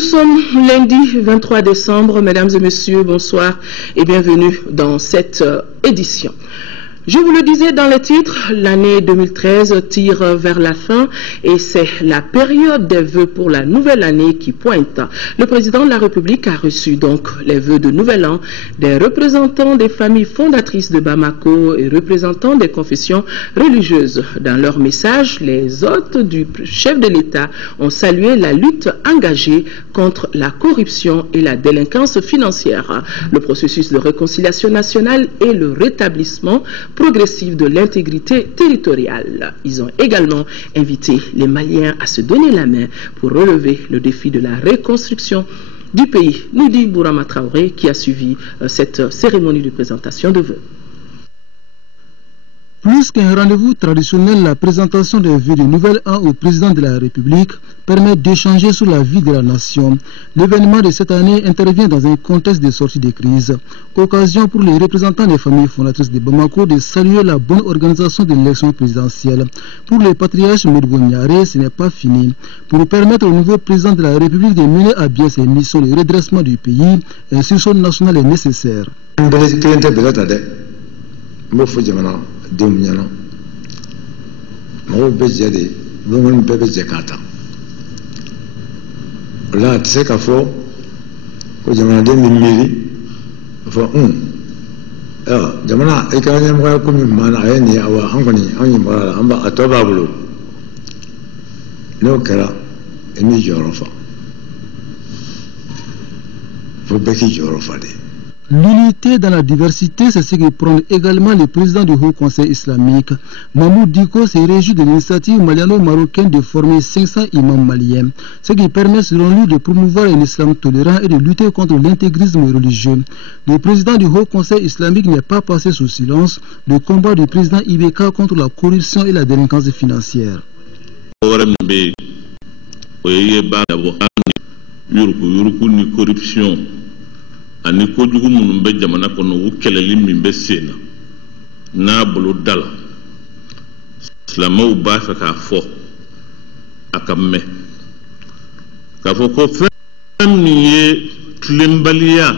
Nous sommes lundi 23 décembre. Mesdames et messieurs, bonsoir et bienvenue dans cette édition. Je vous le disais dans le titre, l'année 2013 tire vers la fin et c'est la période des vœux pour la nouvelle année qui pointe. Le président de la République a reçu donc les vœux de nouvel an des représentants des familles fondatrices de Bamako et représentants des confessions religieuses. Dans leur message, les hôtes du chef de l'État ont salué la lutte engagée contre la corruption et la délinquance financière, le processus de réconciliation nationale et le rétablissement progressive de l'intégrité territoriale. Ils ont également invité les Maliens à se donner la main pour relever le défi de la reconstruction du pays. Nous dit Bourama Traoré qui a suivi cette cérémonie de présentation de vœux. Plus qu'un rendez-vous traditionnel, la présentation des vœux du nouvel an au président de la République permet d'échanger sur la vie de la nation. L'événement de cette année intervient dans un contexte de sortie de crise. Occasion pour les représentants des familles fondatrices de Bamako de saluer la bonne organisation de l'élection présidentielle. Pour le patriarche Modibo Niaré, ce n'est pas fini. Pour permettre au nouveau président de la République de mener à bien ses missions de redressement du pays, un sursaut national est nécessaire. Domignano, Mao Bejade, Bungan Bebe Jakata. Là, tu sais qu'à fort, quand j'ai demandé 1000 for Jamana, et quand j'ai demandé comme Manaïni, Awa Angoni, Anima, Amba Atobabulo. No Kara, et ni Jorofa. Faut Becky Jorofa. L'unité dans la diversité, c'est ce que prône également le président du Haut Conseil islamique. Mahmoud Diko se réjouit de l'initiative maliano-marocaine de former 500 imams maliens, ce qui permet selon lui de promouvoir un islam tolérant et de lutter contre l'intégrisme religieux. Le président du Haut Conseil islamique n'est pas passé sous silence le combat du président Ibeka contre la corruption et la délinquance financière. Corruption. Ani kojugu munun be jamana kono wu keleli min be sena na bolo dala islamaw ba fa ka fo akamme ka fo ko fem ni ye klembalia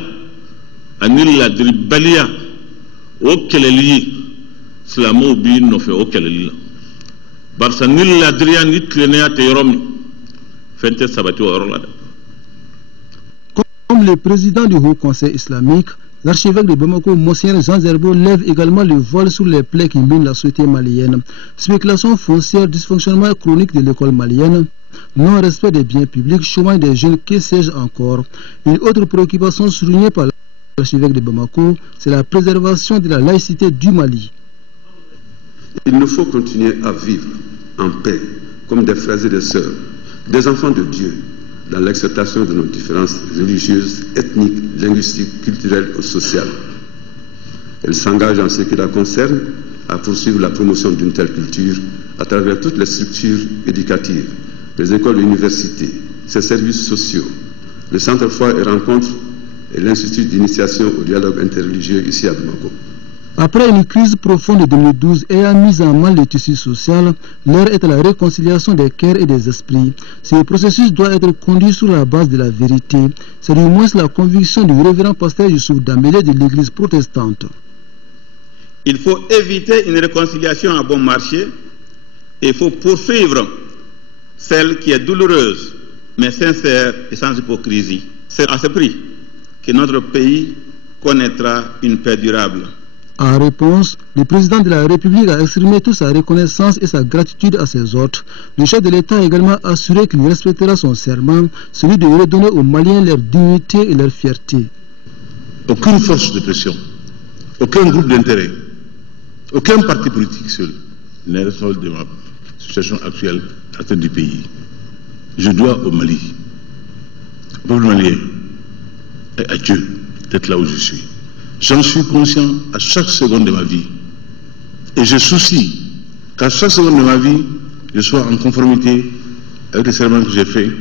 ani la dribalia o keleli islamaw bi no fe o keleli barsa ni la drian ni tlenia te yoromi fente sabati o rola. Comme le président du Haut Conseil islamique, l'archevêque de Bamako, Monseigneur Jean Zerbo, lève également le voile sur les plaies qui minent la société malienne. Spéculation foncière, dysfonctionnement chronique de l'école malienne, non-respect des biens publics, chômage des jeunes, que sais-je encore. Une autre préoccupation soulignée par l'archevêque de Bamako, c'est la préservation de la laïcité du Mali. Il nous faut continuer à vivre en paix, comme des frères et des sœurs, des enfants de Dieu, dans l'acceptation de nos différences religieuses, ethniques, linguistiques, culturelles ou sociales. Elle s'engage en ce qui la concerne à poursuivre la promotion d'une telle culture à travers toutes les structures éducatives, les écoles et universités, ses services sociaux, le centre foi et rencontres et l'institut d'initiation au dialogue interreligieux ici à Bamako. Après une crise profonde de 2012 ayant mis en mal le tissu social, l'heure est à la réconciliation des cœurs et des esprits. Ce processus doit être conduit sur la base de la vérité. C'est du moins la conviction du révérend pasteur Youssouf Dambélé de l'église protestante. Il faut éviter une réconciliation à bon marché et il faut poursuivre celle qui est douloureuse, mais sincère et sans hypocrisie. C'est à ce prix que notre pays connaîtra une paix durable. En réponse, le président de la République a exprimé toute sa reconnaissance et sa gratitude à ses hôtes. Le chef de l'État a également assuré qu'il respectera son serment, celui de redonner aux Maliens leur dignité et leur fierté. Aucune force de pression, aucun groupe d'intérêt, aucun parti politique seul n'est responsable de ma situation actuelle à la tête du pays. Je dois au Mali, au peuple malien et à Dieu d'être là où je suis. J'en suis conscient à chaque seconde de ma vie. Et je soucie qu'à chaque seconde de ma vie, je sois en conformité avec les serments que j'ai faits,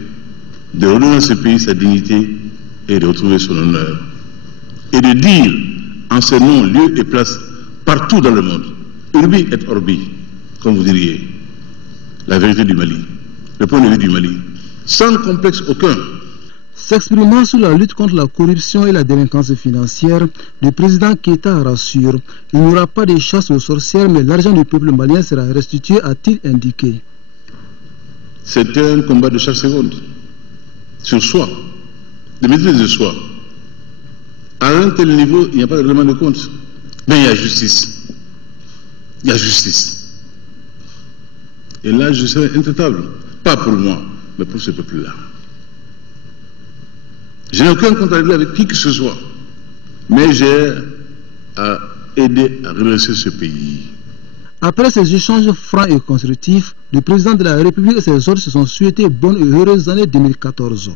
de redonner à ce pays sa dignité et de retrouver son honneur. Et de dire en ces noms, lieux et places partout dans le monde, urbi et orbi, comme vous diriez, la vérité du Mali, le point de vue du Mali, sans complexe aucun. S'exprimant sur la lutte contre la corruption et la délinquance financière, le président Keïta rassure, il n'y aura pas de chasse aux sorcières, mais l'argent du peuple malien sera restitué, a-t-il indiqué. C'était un combat de chaque seconde, sur soi, de maîtrise de soi. À un tel niveau, il n'y a pas de règlement de compte. Mais il y a justice. Il y a justice. Et là, je serai intraitable. Pas pour moi, mais pour ce peuple-là. Je n'ai aucun compte à régler avec qui que ce soit. Mais j'ai à aider à redresser ce pays. Après ces échanges francs et constructifs, le président de la République et ses hôtes se sont souhaités bonne et heureuse année 2014.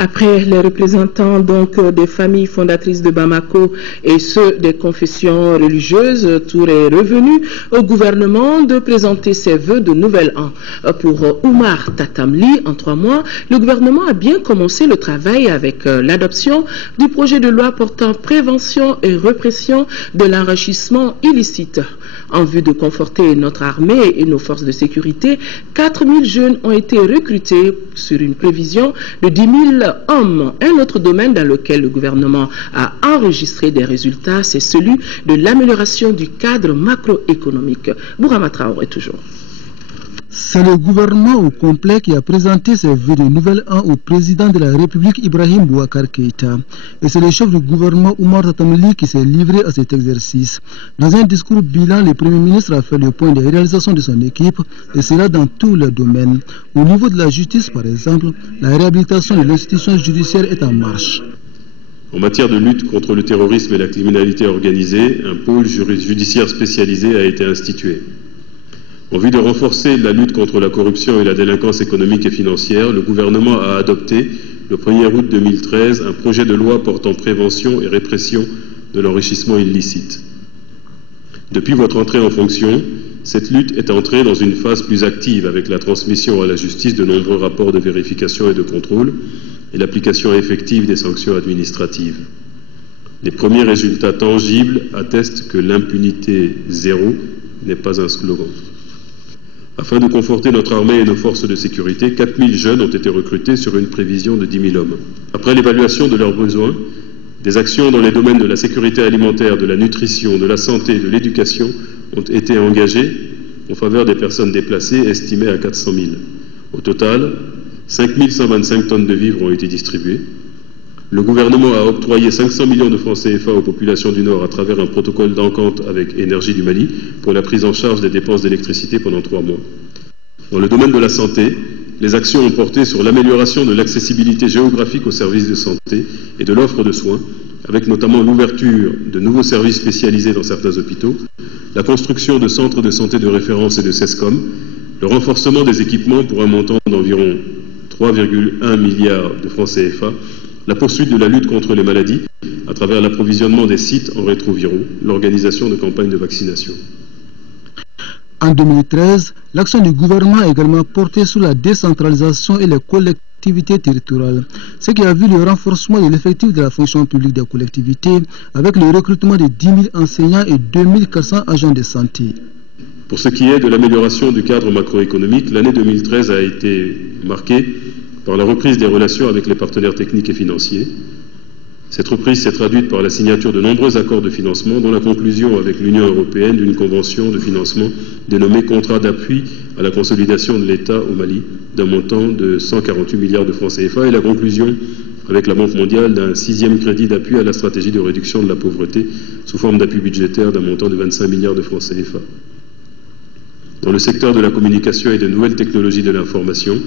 Après les représentants donc des familles fondatrices de Bamako et ceux des confessions religieuses, Tour est revenu au gouvernement de présenter ses vœux de nouvel an. Pour Oumar Tatamli, en 3 mois, le gouvernement a bien commencé le travail avec l'adoption du projet de loi portant prévention et répression de l'enrichissement illicite. En vue de conforter notre armée et nos forces de sécurité, 4000 jeunes ont été recrutés sur une prévision de 10 000 hommes. Un autre domaine dans lequel le gouvernement a enregistré des résultats, c'est celui de l'amélioration du cadre macroéconomique. Bourama Traoré toujours. C'est le gouvernement au complet qui a présenté ses vœux de nouvel an au président de la République Ibrahim Boubacar Keïta. Et c'est le chef du gouvernement Oumar Tatamli qui s'est livré à cet exercice. Dans un discours bilan, le Premier ministre a fait le point des réalisations de son équipe, et cela dans tous les domaines. Au niveau de la justice, par exemple, la réhabilitation de l'institution judiciaire est en marche. En matière de lutte contre le terrorisme et la criminalité organisée, un pôle judiciaire spécialisé a été institué. En vue de renforcer la lutte contre la corruption et la délinquance économique et financière, le gouvernement a adopté, le 1er août 2013, un projet de loi portant prévention et répression de l'enrichissement illicite. Depuis votre entrée en fonction, cette lutte est entrée dans une phase plus active avec la transmission à la justice de nombreux rapports de vérification et de contrôle et l'application effective des sanctions administratives. Les premiers résultats tangibles attestent que l'impunité zéro n'est pas un slogan. Afin de conforter notre armée et nos forces de sécurité, 4000 jeunes ont été recrutés sur une prévision de 10 000 hommes. Après l'évaluation de leurs besoins, des actions dans les domaines de la sécurité alimentaire, de la nutrition, de la santé et de l'éducation ont été engagées en faveur des personnes déplacées, estimées à 400 000. Au total, 5 125 tonnes de vivres ont été distribuées. Le gouvernement a octroyé 500 millions de francs CFA aux populations du Nord à travers un protocole d'entente avec Énergie du Mali pour la prise en charge des dépenses d'électricité pendant 3 mois. Dans le domaine de la santé, les actions ont porté sur l'amélioration de l'accessibilité géographique aux services de santé et de l'offre de soins, avec notamment l'ouverture de nouveaux services spécialisés dans certains hôpitaux, la construction de centres de santé de référence et de CESCOM, le renforcement des équipements pour un montant d'environ 3,1 milliards de francs CFA, la poursuite de la lutte contre les maladies à travers l'approvisionnement des sites en rétroviraux, l'organisation de campagnes de vaccination. En 2013, l'action du gouvernement a également porté sur la décentralisation et les collectivités territoriales, ce qui a vu le renforcement de l'effectif de la fonction publique des collectivités avec le recrutement de 10 000 enseignants et 2400 agents de santé. Pour ce qui est de l'amélioration du cadre macroéconomique, l'année 2013 a été marquée par la reprise des relations avec les partenaires techniques et financiers. Cette reprise s'est traduite par la signature de nombreux accords de financement, dont la conclusion avec l'Union européenne d'une convention de financement dénommée Contrat d'appui à la consolidation de l'État au Mali, d'un montant de 148 milliards de francs CFA, et la conclusion avec la Banque mondiale d'un 6e crédit d'appui à la stratégie de réduction de la pauvreté sous forme d'appui budgétaire d'un montant de 25 milliards de francs CFA. Dans le secteur de la communication et des nouvelles technologies de l'information,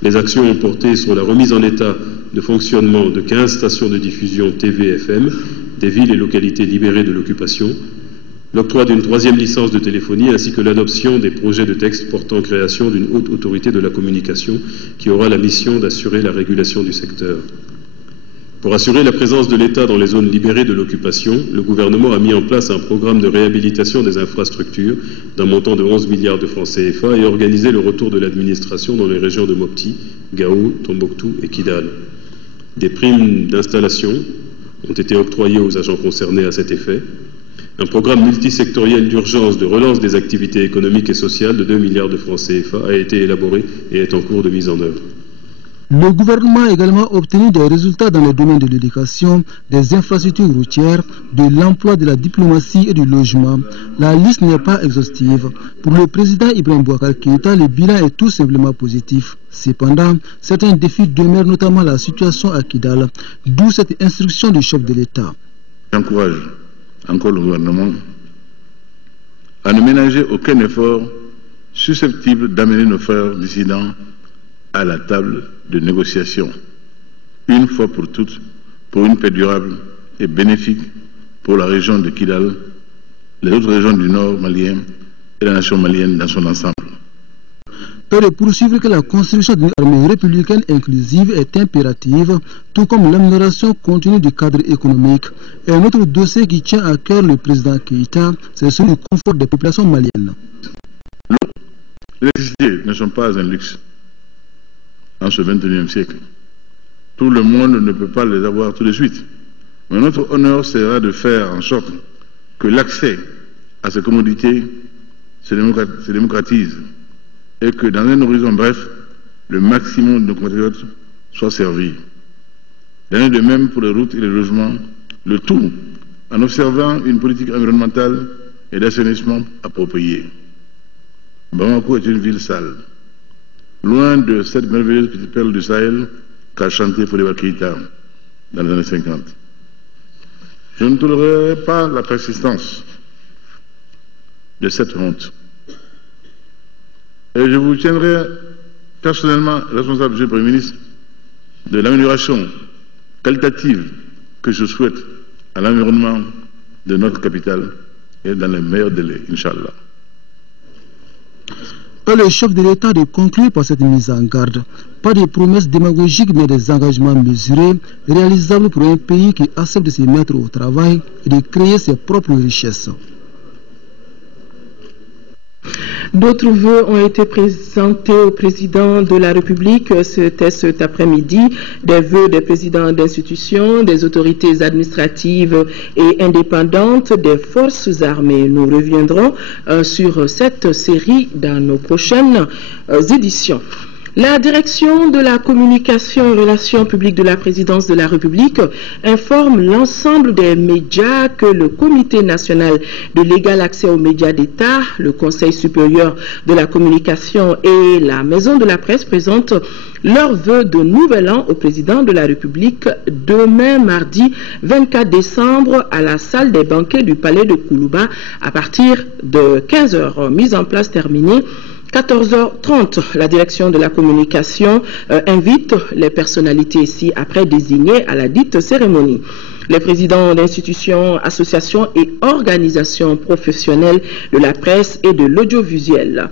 les actions ont porté sur la remise en état de fonctionnement de 15 stations de diffusion TV/FM des villes et localités libérées de l'occupation, l'octroi d'une 3e licence de téléphonie ainsi que l'adoption des projets de texte portant création d'une haute autorité de la communication qui aura la mission d'assurer la régulation du secteur. Pour assurer la présence de l'État dans les zones libérées de l'occupation, le gouvernement a mis en place un programme de réhabilitation des infrastructures d'un montant de 11 milliards de francs CFA et organisé le retour de l'administration dans les régions de Mopti, Gao, Tombouctou et Kidal. Des primes d'installation ont été octroyées aux agents concernés à cet effet. Un programme multisectoriel d'urgence de relance des activités économiques et sociales de 2 milliards de francs CFA a été élaboré et est en cours de mise en œuvre. Le gouvernement a également obtenu des résultats dans les domaines de l'éducation, des infrastructures routières, de l'emploi, de la diplomatie et du logement. La liste n'est pas exhaustive. Pour le président Ibrahim Boubacar Keïta, le bilan est tout simplement positif. Cependant, certains défis demeurent, notamment la situation à Kidal, d'où cette instruction du chef de l'État. J'encourage encore le gouvernement à ne ménager aucun effort susceptible d'amener nos frères dissidents à la table de négociation, une fois pour toutes, pour une paix durable et bénéfique pour la région de Kidal, les autres régions du nord malien et la nation malienne dans son ensemble. Et de poursuivre que la construction d'une armée républicaine inclusive est impérative, tout comme l'amélioration continue du cadre économique. Et un autre dossier qui tient à cœur le président Keïta, c'est celui du confort des populations maliennes. L'eau, l'électricité ne sont pas un luxe en ce 21e siècle. Tout le monde ne peut pas les avoir tout de suite. Mais notre honneur sera de faire en sorte que l'accès à ces commodités se démocratise et que dans un horizon bref, le maximum de nos compatriotes soit servi. Il en est de même pour les routes et les logements, le tout en observant une politique environnementale et d'assainissement appropriée. Bamako est une ville sale, loin de cette merveilleuse petite perle du Sahel qu'a chanté Fodéba Keïta dans les années 50. Je ne tolérerai pas la persistance de cette honte. Et je vous tiendrai personnellement responsable, monsieur le Premier ministre, de l'amélioration qualitative que je souhaite à l'environnement de notre capitale et dans les meilleurs délais, Inch'Allah. Le chef de l'État de conclure par cette mise en garde. Pas de promesses démagogiques, mais des engagements mesurés, réalisables pour un pays qui accepte de se mettre au travail et de créer ses propres richesses. D'autres vœux ont été présentés au président de la République. C'était cet après-midi des vœux des présidents d'institutions, des autorités administratives et indépendantes des forces armées. Nous reviendrons sur cette série dans nos prochaines éditions. La direction de la communication et relations publiques de la présidence de la République informe l'ensemble des médias que le Comité national de l'égal accès aux médias d'État, le Conseil supérieur de la communication et la Maison de la presse présentent leurs vœux de nouvel an au président de la République demain mardi 24 décembre à la salle des banquets du palais de Koulouba à partir de 15h. Mise en place terminée. 14h30, la direction de la communication invite les personnalités ici après désignées à la dite cérémonie. Les présidents d'institutions, associations et organisations professionnelles de la presse et de l'audiovisuel,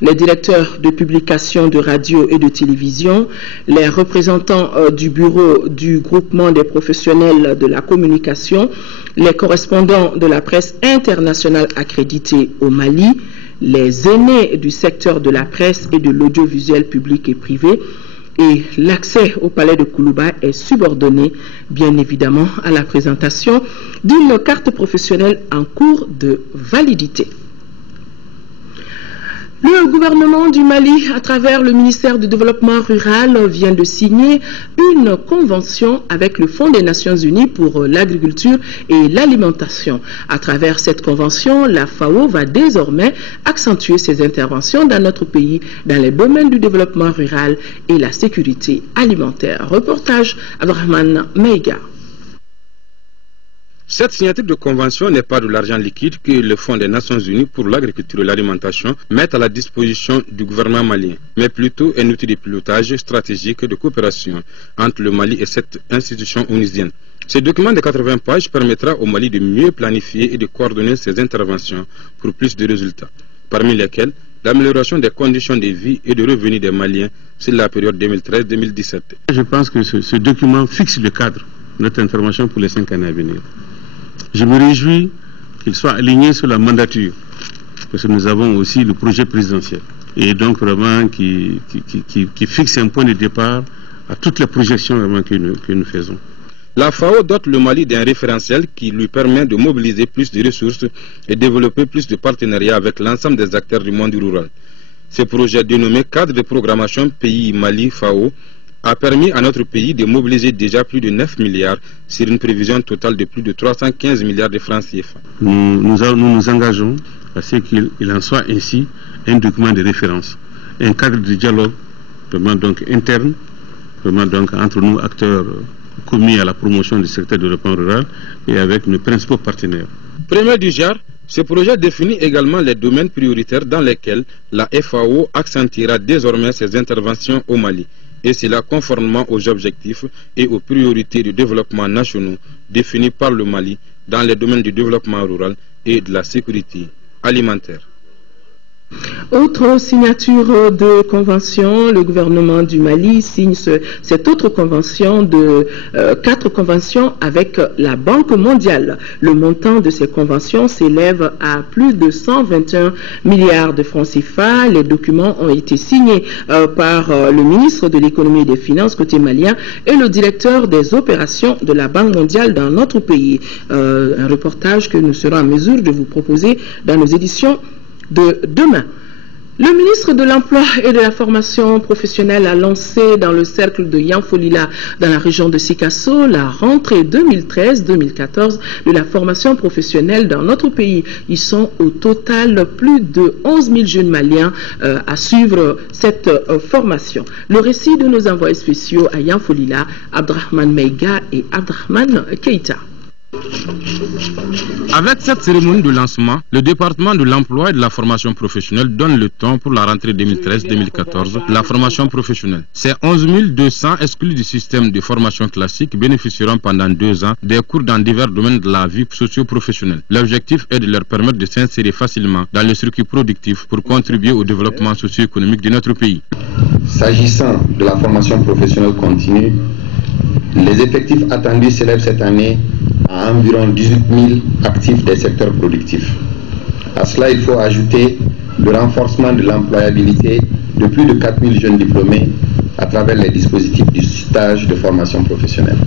les directeurs de publication de radio et de télévision, les représentants du bureau du groupement des professionnels de la communication, les correspondants de la presse internationale accréditée au Mali, les aînés du secteur de la presse et de l'audiovisuel public et privé, et l'accès au palais de Koulouba est subordonné, bien évidemment, à la présentation d'une carte professionnelle en cours de validité. Le gouvernement du Mali, à travers le ministère du Développement rural, vient de signer une convention avec le Fonds des Nations Unies pour l'agriculture et l'alimentation. À travers cette convention, la FAO va désormais accentuer ses interventions dans notre pays dans les domaines du développement rural et la sécurité alimentaire. Reportage Abdrahman Meiga. Cette signature de convention n'est pas de l'argent liquide que le Fonds des Nations Unies pour l'agriculture et l'alimentation met à la disposition du gouvernement malien, mais plutôt un outil de pilotage stratégique de coopération entre le Mali et cette institution onusienne. Ce document de 80 pages permettra au Mali de mieux planifier et de coordonner ses interventions pour plus de résultats, parmi lesquels l'amélioration des conditions de vie et de revenus des Maliens sur la période 2013-2017. Je pense que ce document fixe le cadre de notre intervention pour les 5 années à venir. Je me réjouis qu'il soit aligné sur la mandature, parce que nous avons aussi le projet présidentiel, et donc vraiment qui fixe un point de départ à toutes les projections vraiment que nous faisons. La FAO dote le Mali d'un référentiel qui lui permet de mobiliser plus de ressources et développer plus de partenariats avec l'ensemble des acteurs du monde rural. Ce projet dénommé Cadre de programmation Pays Mali FAO a permis à notre pays de mobiliser déjà plus de 9 milliards sur une prévision totale de plus de 315 milliards de francs CFA. Nous nous engageons à ce qu'il en soit ainsi un document de référence, un cadre de dialogue vraiment donc interne, vraiment donc entre nous acteurs commis à la promotion du secteur de développement rural et avec nos principaux partenaires. Premier du genre, ce projet définit également les domaines prioritaires dans lesquels la FAO accentuera désormais ses interventions au Mali, et cela conformément aux objectifs et aux priorités de développement nationaux définis par le Mali dans les domaines du développement rural et de la sécurité alimentaire. Autre signature de convention, le gouvernement du Mali signe cette autre convention de 4 conventions avec la Banque mondiale. Le montant de ces conventions s'élève à plus de 121 milliards de francs CFA. Les documents ont été signés par le ministre de l'économie et des finances côté malien et le directeur des opérations de la Banque mondiale dans notre pays. Un reportage que nous serons en mesure de vous proposer dans nos éditions de demain. Le ministre de l'Emploi et de la formation professionnelle a lancé dans le cercle de Yanfolila, dans la région de Sikasso, la rentrée 2013-2014 de la formation professionnelle dans notre pays. Ils sont au total plus de 11 000 jeunes maliens à suivre cette formation. Le récit de nos envoyés spéciaux à Yanfolila, Abdrahman Meiga et Abdrahman Keita. Avec cette cérémonie de lancement, le département de l'emploi et de la formation professionnelle donne le ton pour la rentrée 2013-2014 de la formation professionnelle. Ces 11 200 exclus du système de formation classique bénéficieront pendant 2 ans des cours dans divers domaines de la vie socio-professionnelle. L'objectif est de leur permettre de s'insérer facilement dans le circuit productif pour contribuer au développement socio-économique de notre pays. S'agissant de la formation professionnelle continue, les effectifs attendus s'élèvent cette année à environ 18 000 actifs des secteurs productifs. À cela, il faut ajouter le renforcement de l'employabilité de plus de 4 000 jeunes diplômés à travers les dispositifs du stage de formation professionnelle.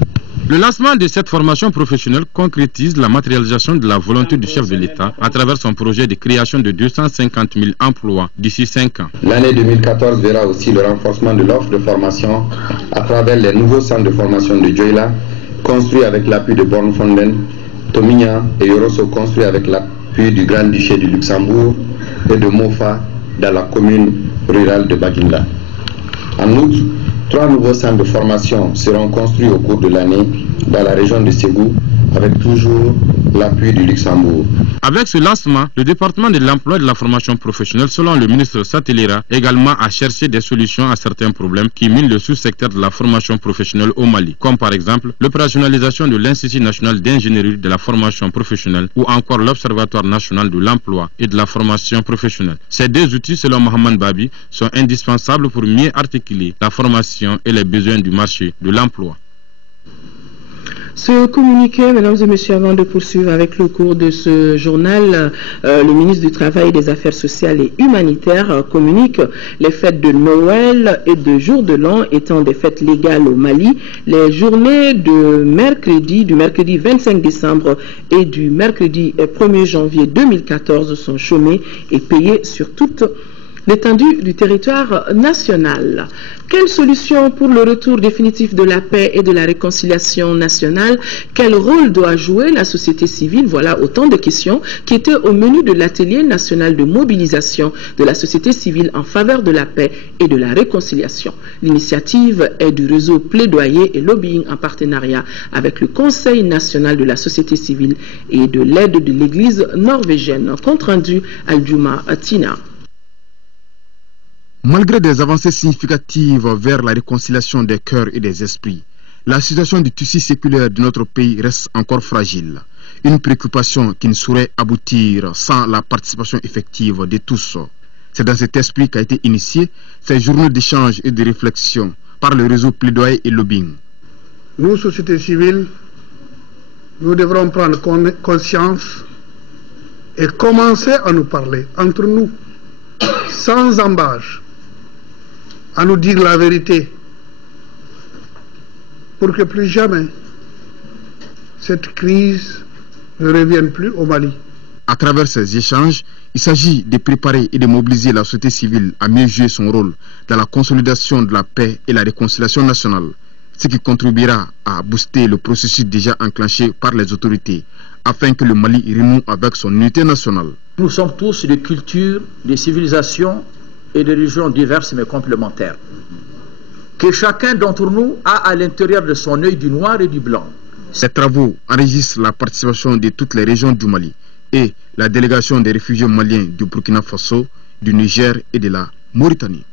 Le lancement de cette formation professionnelle concrétise la matérialisation de la volonté du chef de l'État à travers son projet de création de 250 000 emplois d'ici 5 ans. L'année 2014 verra aussi le renforcement de l'offre de formation à travers les nouveaux centres de formation de Djoila, construits avec l'appui de Bornfonden, Tominya et Yoroso, construits avec l'appui du Grand-Duché du Luxembourg et de Mofa dans la commune rurale de Baginda. En outre, 3 nouveaux centres de formation seront construits au cours de l'année dans la région de Ségou, avec toujours l'appui du Luxembourg. Avec ce lancement, le département de l'emploi et de la formation professionnelle, selon le ministre Satelera, également a cherché des solutions à certains problèmes qui minent le sous-secteur de la formation professionnelle au Mali, comme par exemple l'opérationnalisation de l'Institut national d'ingénierie de la formation professionnelle ou encore l'Observatoire national de l'emploi et de la formation professionnelle. Ces 2 outils, selon Mohamed Babi, sont indispensables pour mieux articuler la formation et les besoins du marché de l'emploi. Ce communiqué, mesdames et messieurs, avant de poursuivre avec le cours de ce journal, le ministre du Travail, des Affaires sociales et humanitaires communique les fêtes de Noël et de Jour de l'An étant des fêtes légales au Mali. Les journées du mercredi 25 décembre et du mercredi 1er janvier 2014 sont chômées et payées sur toute l'étendue du territoire national. Quelle solution pour le retour définitif de la paix et de la réconciliation nationale? Quel rôle doit jouer la société civile? Voilà autant de questions qui étaient au menu de l'atelier national de mobilisation de la société civile en faveur de la paix et de la réconciliation. L'initiative est du réseau Plaidoyer et Lobbying en partenariat avec le Conseil national de la société civile et de l'aide de l'Église norvégienne. Compte rendu Aldjuma Tina. Malgré des avancées significatives vers la réconciliation des cœurs et des esprits, la situation du tissu séculaire de notre pays reste encore fragile. Une préoccupation qui ne saurait aboutir sans la participation effective de tous. C'est dans cet esprit qu'a été initiée ces journées d'échange et de réflexion par le réseau Plaidoyer et Lobbying. Nous, société civile, nous devrons prendre conscience et commencer à nous parler entre nous, sans embâche, à nous dire la vérité, pour que plus jamais cette crise ne revienne plus au Mali. À travers ces échanges, il s'agit de préparer et de mobiliser la société civile à mieux jouer son rôle dans la consolidation de la paix et la réconciliation nationale, ce qui contribuera à booster le processus déjà enclenché par les autorités afin que le Mali renoue avec son unité nationale. Nous sommes tous de cultures, de civilisations et de religions diverses mais complémentaires. Que chacun d'entre nous a à l'intérieur de son œil du noir et du blanc. Ces travaux enregistrent la participation de toutes les régions du Mali et la délégation des réfugiés maliens du Burkina Faso, du Niger et de la Mauritanie.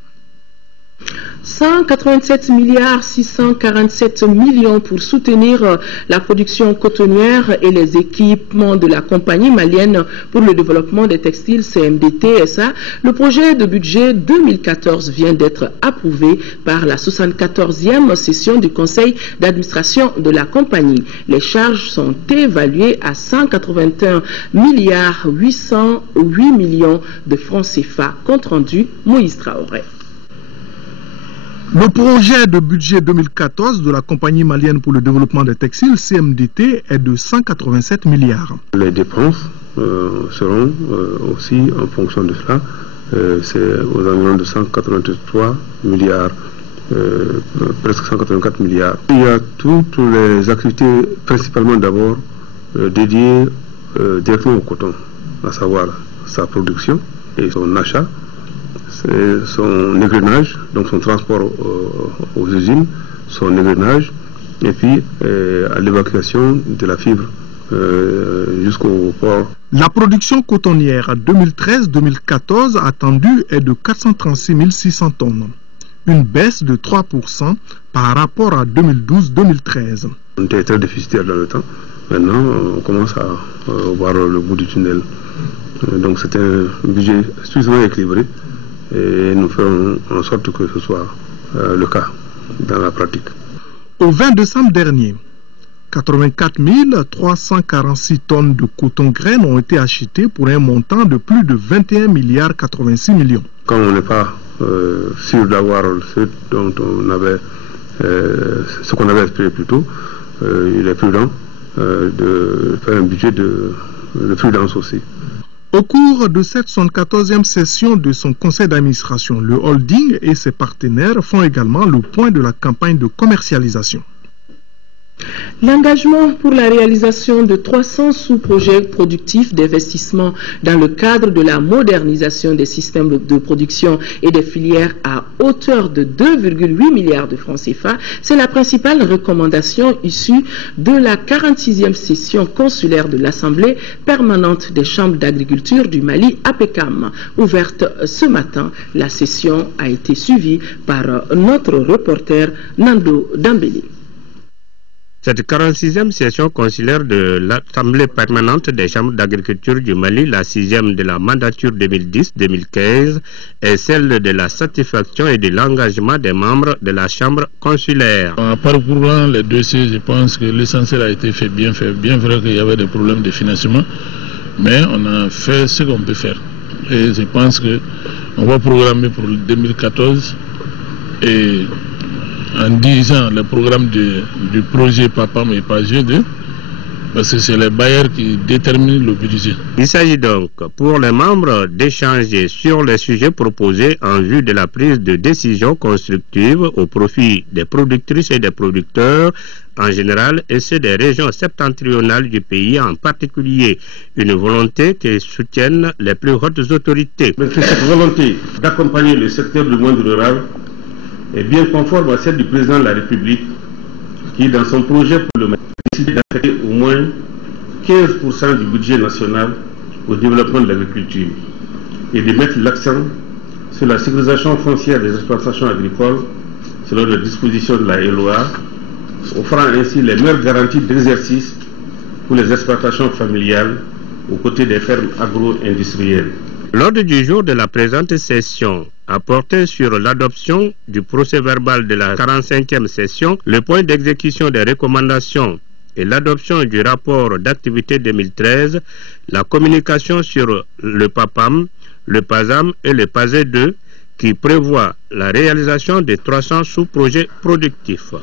187 milliards 647 millions pour soutenir la production cotonnière et les équipements de la compagnie malienne pour le développement des textiles CMDT SA. Le projet de budget 2014 vient d'être approuvé par la 74e session du conseil d'administration de la compagnie. Les charges sont évaluées à 181 milliards 808 millions de francs CFA. Compte rendu, Moïse Traoré. Le projet de budget 2014 de la compagnie malienne pour le développement des textiles, CMDT, est de 187 milliards. Les dépenses seront aussi en fonction de cela. C'est aux environs de 183 milliards, presque 184 milliards. Il y a toutes les activités, principalement d'abord dédiées directement au coton, à savoir sa production et son achat, son égrenage, donc son transport aux usines, son égrenage, et puis à l'évacuation de la fibre jusqu'au port. La production cotonnière 2013-2014 attendue est de 436 600 tonnes, une baisse de 3% par rapport à 2012-2013. On était très déficitaire dans le temps. Maintenant, on commence à voir le bout du tunnel. Donc c'est un budget suffisamment équilibré. Et nous ferons en sorte que ce soit le cas dans la pratique. Au 20 décembre dernier, 84 346 tonnes de coton-graines ont été achetées pour un montant de plus de 21 milliards 86 millions. Quand on n'est pas sûr d'avoir ce dont on avait, ce qu'on avait espéré plus tôt, il est prudent de faire un budget de prudence aussi. Au cours de cette 74e session de son conseil d'administration, le holding et ses partenaires font également le point de la campagne de commercialisation. L'engagement pour la réalisation de 300 sous-projets productifs d'investissement dans le cadre de la modernisation des systèmes de production et des filières à hauteur de 2,8 milliards de francs CFA, c'est la principale recommandation issue de la 46e session consulaire de l'Assemblée permanente des chambres d'agriculture du Mali, APECAM. Ouverte ce matin, la session a été suivie par notre reporter Nando Dambélé. Cette 46e session consulaire de l'Assemblée permanente des chambres d'agriculture du Mali, la 6e de la mandature 2010-2015, est celle de la satisfaction et de l'engagement des membres de la chambre consulaire. En parcourant les dossiers, je pense que l'essentiel a été fait, bien vrai qu'il y avait des problèmes de financement, mais on a fait ce qu'on peut faire. Et je pense qu'on va programmer pour 2014 et en disant le programme du projet PAPAM et PAG2, parce que c'est les bailleurs qui déterminent le budget. Il s'agit donc pour les membres d'échanger sur les sujets proposés en vue de la prise de décisions constructives au profit des productrices et des producteurs en général et ceux des régions septentrionales du pays en particulier. Une volonté que soutiennent les plus hautes autorités. Mais cette volonté d'accompagner le secteur du monde rural est bien conforme à celle du président de la République qui, dans son projet pour le Mali, a décidé d'affecter au moins 15% du budget national au développement de l'agriculture et de mettre l'accent sur la sécurisation foncière des exploitations agricoles selon les dispositions de la LOA, offrant ainsi les meilleures garanties d'exercice pour les exploitations familiales aux côtés des fermes agro-industrielles. L'ordre du jour de la présente session a porté sur l'adoption du procès-verbal de la 45e session, le point d'exécution des recommandations et l'adoption du rapport d'activité 2013, la communication sur le PAPAM, le PASAM et le PASE2 qui prévoit la réalisation de 300 sous-projets productifs.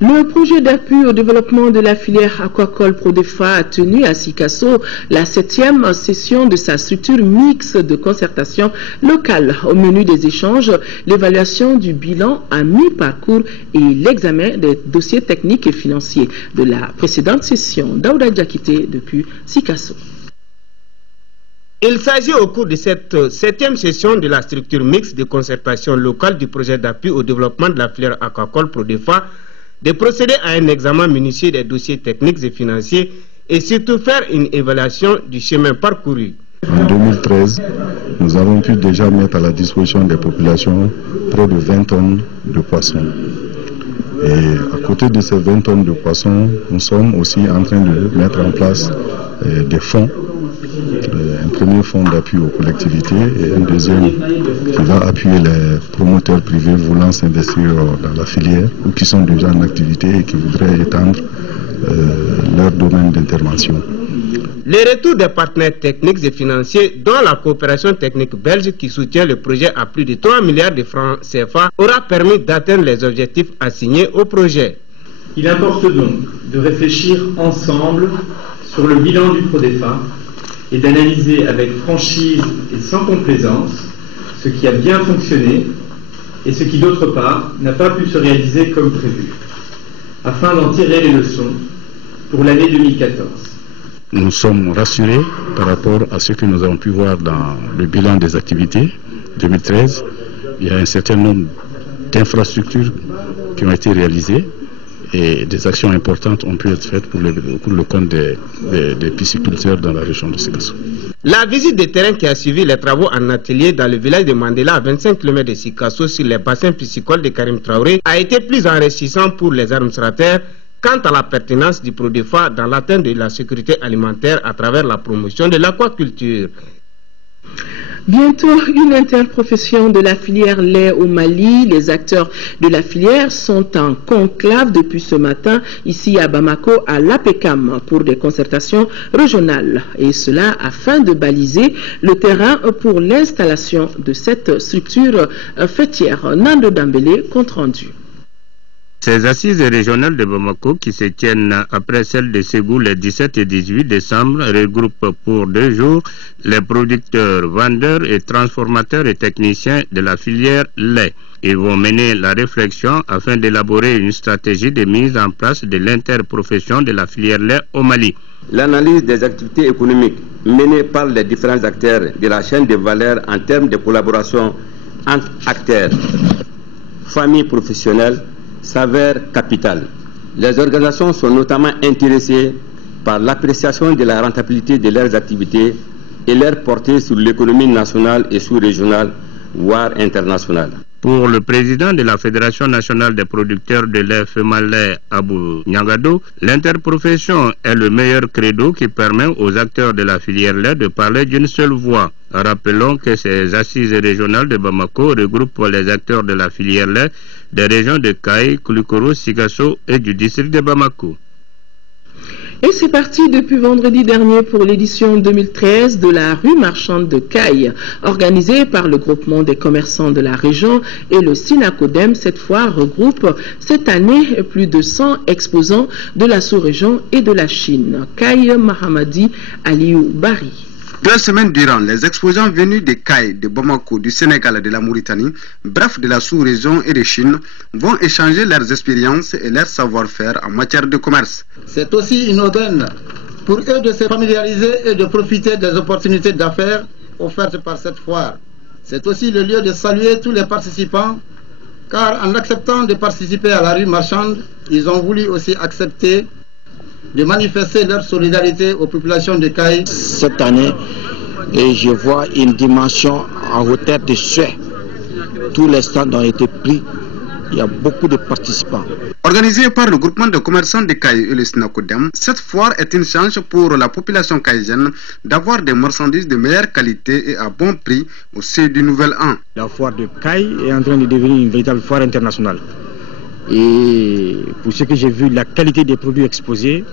Le projet d'appui au développement de la filière aquacole Prodefa a tenu à Sikasso la 7e session de sa structure mixte de concertation locale. Au menu des échanges, l'évaluation du bilan à mi-parcours et l'examen des dossiers techniques et financiers de la précédente session. Daouda Diakité depuis Sikasso. Il s'agit au cours de cette 7e session de la structure mixte de concertation locale du projet d'appui au développement de la filière aquacole Prodefa de procéder à un examen minutieux des dossiers techniques et financiers et surtout faire une évaluation du chemin parcouru. En 2013, nous avons pu déjà mettre à la disposition des populations près de 20 tonnes de poissons. Et à côté de ces 20 tonnes de poissons, nous sommes aussi en train de mettre en place des fonds. Un premier fonds d'appui aux collectivités et un deuxième qui va appuyer les promoteurs privés voulant s'investir dans la filière ou qui sont déjà en activité et qui voudraient étendre leur domaine d'intervention. Les retours des partenaires techniques et financiers, dont la coopération technique belge qui soutient le projet à plus de 3 milliards de francs CFA, aura permis d'atteindre les objectifs assignés au projet. Il importe donc de réfléchir ensemble sur le bilan du Prodefa et d'analyser avec franchise et sans complaisance ce qui a bien fonctionné et ce qui d'autre part n'a pas pu se réaliser comme prévu, afin d'en tirer les leçons pour l'année 2014. Nous sommes rassurés par rapport à ce que nous avons pu voir dans le bilan des activités 2013. Il y a un certain nombre d'infrastructures qui ont été réalisées et des actions importantes ont pu être faites pour le compte des pisciculteurs dans la région de Sikasso. La visite de terrain qui a suivi les travaux en atelier dans le village de Mandela à 25 km de Sikasso sur les bassins piscicoles de Karim Traoré a été plus enrichissant pour les administrateurs quant à la pertinence du Prodefa dans l'atteinte de la sécurité alimentaire à travers la promotion de l'aquaculture. Bientôt, une interprofession de la filière lait au Mali. Les acteurs de la filière sont en conclave depuis ce matin ici à Bamako, à l'APECAM, pour des concertations régionales. Et cela afin de baliser le terrain pour l'installation de cette structure fêtière. Nando Dambélé, compte rendu. Ces assises régionales de Bamako, qui se tiennent après celles de Ségou les 17 et 18 décembre, regroupent pour 2 jours les producteurs, vendeurs et transformateurs et techniciens de la filière lait. Ils vont mener la réflexion afin d'élaborer une stratégie de mise en place de l'interprofession de la filière lait au Mali. L'analyse des activités économiques menées par les différents acteurs de la chaîne de valeur en termes de collaboration entre acteurs, familles professionnelles, s'avère capitale. Les organisations sont notamment intéressées par l'appréciation de la rentabilité de leurs activités et leur portée sur l'économie nationale et sous-régionale, voire internationale. Pour le président de la Fédération nationale des producteurs de lait Femalais, Abou Nyangado, l'interprofession est le meilleur credo qui permet aux acteurs de la filière lait de parler d'une seule voix. Rappelons que ces assises régionales de Bamako regroupent les acteurs de la filière lait des régions de Kaï, Koulikoro, Sikasso et du district de Bamako. Et c'est parti depuis vendredi dernier pour l'édition 2013 de la rue marchande de Caille, organisée par le groupement des commerçants de la région et le Sinacodem. Cette fois regroupe cette année plus de 100 exposants de la sous-région et de la Chine. Caille Mahamadi Aliou Bari. 2 semaines durant, les exposants venus de Caille, de Bamako, du Sénégal et de la Mauritanie, bref de la sous-région et de Chine, vont échanger leurs expériences et leur savoir-faire en matière de commerce. C'est aussi une aubaine pour eux de se familiariser et de profiter des opportunités d'affaires offertes par cette foire. C'est aussi le lieu de saluer tous les participants, car en acceptant de participer à la rue marchande, ils ont voulu aussi accepter de manifester leur solidarité aux populations de Caille. Cette année, et je vois une dimension en hauteur de souhait. Tous les stands ont été pris. Il y a beaucoup de participants. Organisée par le groupement de commerçants de Caille et le Sinacodem, cette foire est une chance pour la population caïsienne d'avoir des marchandises de meilleure qualité et à bon prix au sein du nouvel an. La foire de Caille est en train de devenir une véritable foire internationale. Et pour ce que j'ai vu, la qualité des produits exposés,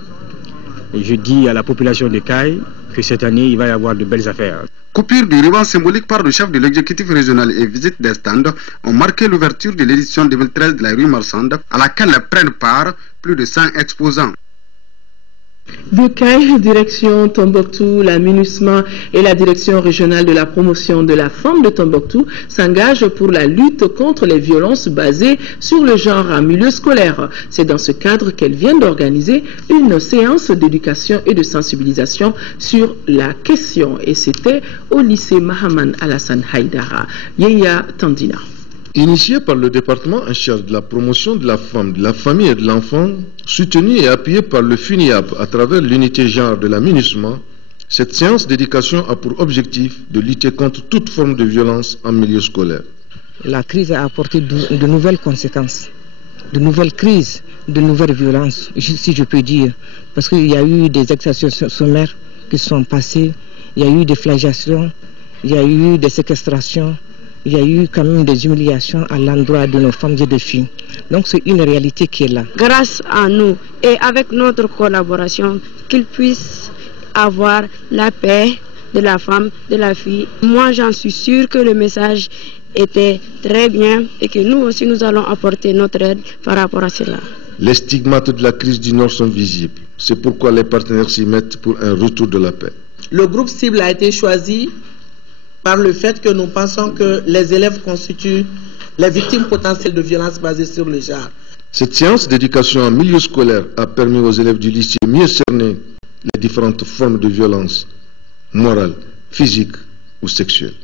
je dis à la population de Caille que cette année, il va y avoir de belles affaires. Coupure du ruban symbolique par le chef de l'exécutif régional et visite des stands ont marqué l'ouverture de l'édition 2013 de la rue marchande, à laquelle prennent part plus de 100 exposants. Bucaille, direction Tombouctou, la MINUSMA et la direction régionale de la promotion de la femme de Tombouctou s'engagent pour la lutte contre les violences basées sur le genre en milieu scolaire. C'est dans ce cadre qu'elle vient d'organiser une séance d'éducation et de sensibilisation sur la question. Et c'était au lycée Mahaman Alassane Haïdara. Yeya Tandina. Initié par le département en charge de la promotion de la femme, de la famille et de l'enfant, soutenu et appuyé par le FUNIAP à travers l'unité genre de la MINUSMA, cette séance d'éducation a pour objectif de lutter contre toute forme de violence en milieu scolaire. La crise a apporté de nouvelles conséquences, de nouvelles crises, de nouvelles violences, si je peux dire, parce qu'il y a eu des exactions sommaires qui sont passées, il y a eu des flagellations, il y a eu des séquestrations, il y a eu quand même des humiliations à l'endroit de nos femmes et de filles. Donc c'est une réalité qui est là. Grâce à nous et avec notre collaboration, qu'ils puissent avoir la paix de la femme, de la fille. Moi j'en suis sûre que le message était très bien et que nous aussi nous allons apporter notre aide par rapport à cela. Les stigmates de la crise du Nord sont visibles. C'est pourquoi les partenaires s'y mettent pour un retour de la paix. Le groupe cible a été choisi par le fait que nous pensons que les élèves constituent les victimes potentielles de violences basées sur le genre. Cette séance d'éducation en milieu scolaire a permis aux élèves du lycée de mieux cerner les différentes formes de violence morale, physique ou sexuelle.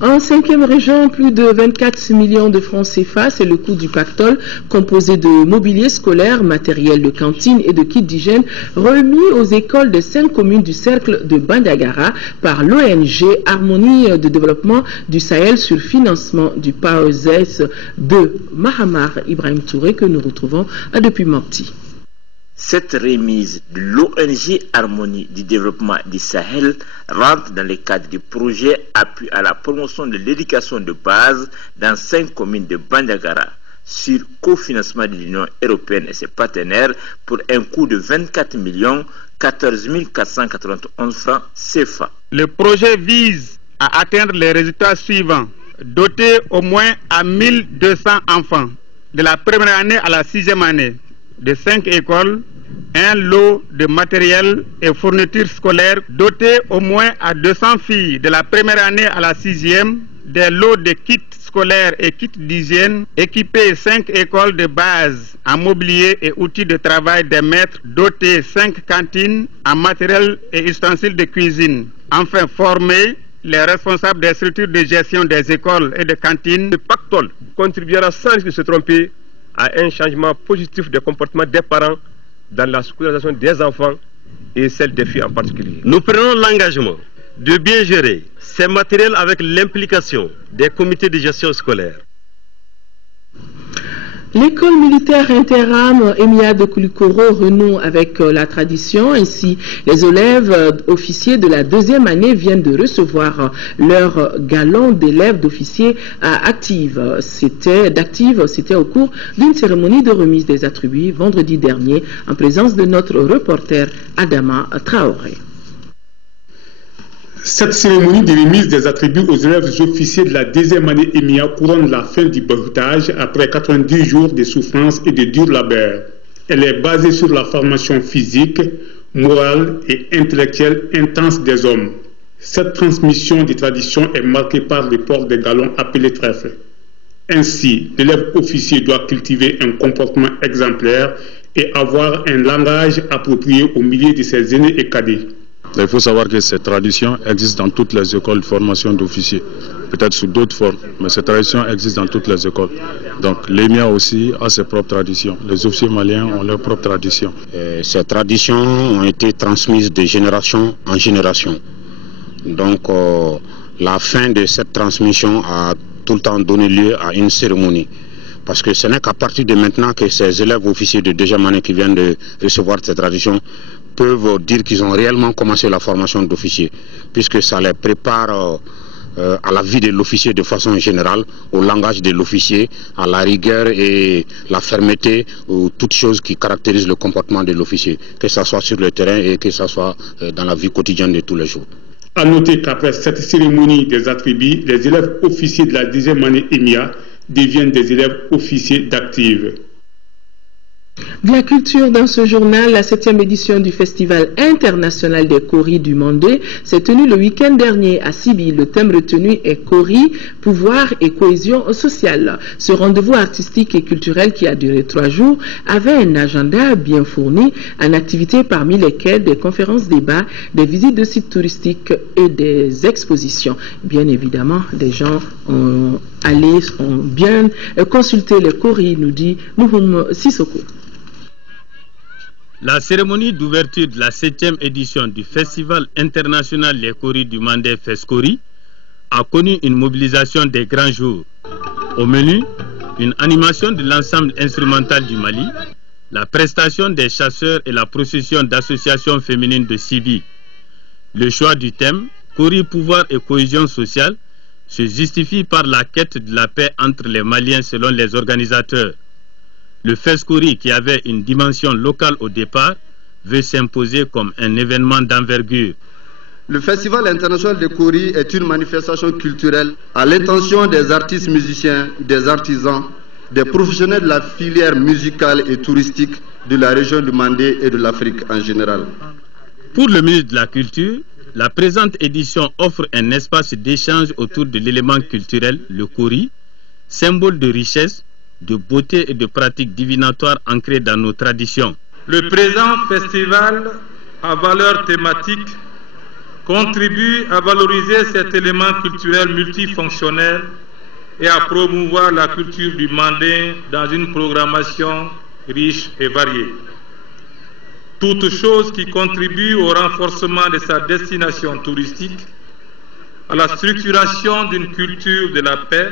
En 5e région, plus de 24 millions de francs CFA, c'est le coût du pactole composé de mobilier scolaire, matériel de cantine et de kits d'hygiène remis aux écoles de 5 communes du cercle de Bandiagara par l'ONG Harmonie de développement du Sahel sur financement du PAOZES de Mahamar Ibrahim Touré que nous retrouvons depuis Morti. Cette remise de l'ONG Harmonie du développement du Sahel rentre dans le cadre du projet appui à la promotion de l'éducation de base dans 5 communes de Bandiagara sur cofinancement de l'Union européenne et ses partenaires pour un coût de 24 14 491 francs CFA. Le projet vise à atteindre les résultats suivants. Doter au moins à 1200 enfants de la première année à la 6e année de 5 écoles, un lot de matériel et fournitures scolaires, doté au moins à 200 filles de la première année à la 6e, des lots de kits scolaires et kits d'hygiène, équiper 5 écoles de base en mobilier et outils de travail des maîtres, doter 5 cantines en matériel et ustensiles de cuisine. Enfin, former les responsables des structures de gestion des écoles et des cantines. Le pactole contribuera sans risque de se tromper à un changement positif des comportements des parents dans la scolarisation des enfants et celle des filles en particulier. Nous prenons l'engagement de bien gérer ces matériels avec l'implication des comités de gestion scolaire. L'école militaire Interam Emiya de Koulikoro renoue avec la tradition. Ainsi, les élèves officiers de la 2e année viennent de recevoir leur galon d'élèves d'officiers actifs. C'était au cours d'une cérémonie de remise des attributs vendredi dernier en présence de notre reporter Adama Traoré. Cette cérémonie de remise des attributs aux élèves officiers de la 2e année EMIA couronne la fin du bavardage après 90 jours de souffrance et de dur labeur. Elle est basée sur la formation physique, morale et intellectuelle intense des hommes. Cette transmission des traditions est marquée par le port des galons appelés trèfles. Ainsi, l'élève officier doit cultiver un comportement exemplaire et avoir un langage approprié au milieu de ses aînés et cadets. Il faut savoir que cette tradition existe dans toutes les écoles de formation d'officiers, peut-être sous d'autres formes, mais cette tradition existe dans toutes les écoles. Donc l'EMIA aussi a ses propres traditions, les officiers maliens ont leurs propres traditions. Ces traditions ont été transmises de génération en génération. Donc la fin de cette transmission a tout le temps donné lieu à une cérémonie. Parce que ce n'est qu'à partir de maintenant que ces élèves officiers de 2e année qui viennent de recevoir cette tradition peuvent dire qu'ils ont réellement commencé la formation d'officiers, puisque ça les prépare à la vie de l'officier de façon générale, au langage de l'officier, à la rigueur et la fermeté, ou toutes choses qui caractérisent le comportement de l'officier, que ce soit sur le terrain et que ce soit dans la vie quotidienne de tous les jours. A noter qu'après cette cérémonie des attributs, les élèves officiers de la 10e année EMIA deviennent des élèves officiers d'active. De la culture dans ce journal, la 7e édition du Festival international des Koris du Mandé s'est tenue le week-end dernier à Sibi. Le thème retenu est Koris, pouvoir et cohésion sociale. Ce rendez-vous artistique et culturel qui a duré 3 jours avait un agenda bien fourni en activités parmi lesquelles des conférences débats, des visites de sites touristiques et des expositions. Bien évidemment, des gens ont bien consulté les Koris, nous dit Mouhoum Sissoko. La cérémonie d'ouverture de la 7e édition du Festival international Les Koris du Mandé FESCORI a connu une mobilisation des grands jours. Au menu, une animation de l'ensemble instrumental du Mali, la prestation des chasseurs et la procession d'associations féminines de Sibi. Le choix du thème, Koris, pouvoir et cohésion sociale, se justifie par la quête de la paix entre les Maliens selon les organisateurs. Le FESCORI, qui avait une dimension locale au départ, veut s'imposer comme un événement d'envergure. Le Festival international de Koris est une manifestation culturelle à l'intention des artistes musiciens, des artisans, des professionnels de la filière musicale et touristique de la région du Mandé et de l'Afrique en général. Pour le ministre de la Culture, la présente édition offre un espace d'échange autour de l'élément culturel, le Koris, symbole de richesse, de beauté et de pratiques divinatoires ancrées dans nos traditions. Le présent festival à valeur thématique contribue à valoriser cet élément culturel multifonctionnel et à promouvoir la culture du Mandé dans une programmation riche et variée. Toute chose qui contribue au renforcement de sa destination touristique, à la structuration d'une culture de la paix,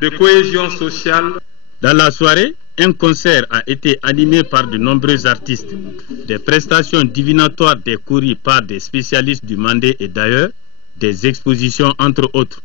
de cohésion sociale. Dans la soirée, un concert a été animé par de nombreux artistes. Des prestations divinatoires des Koris par des spécialistes du Mandé et d'ailleurs, des expositions entre autres.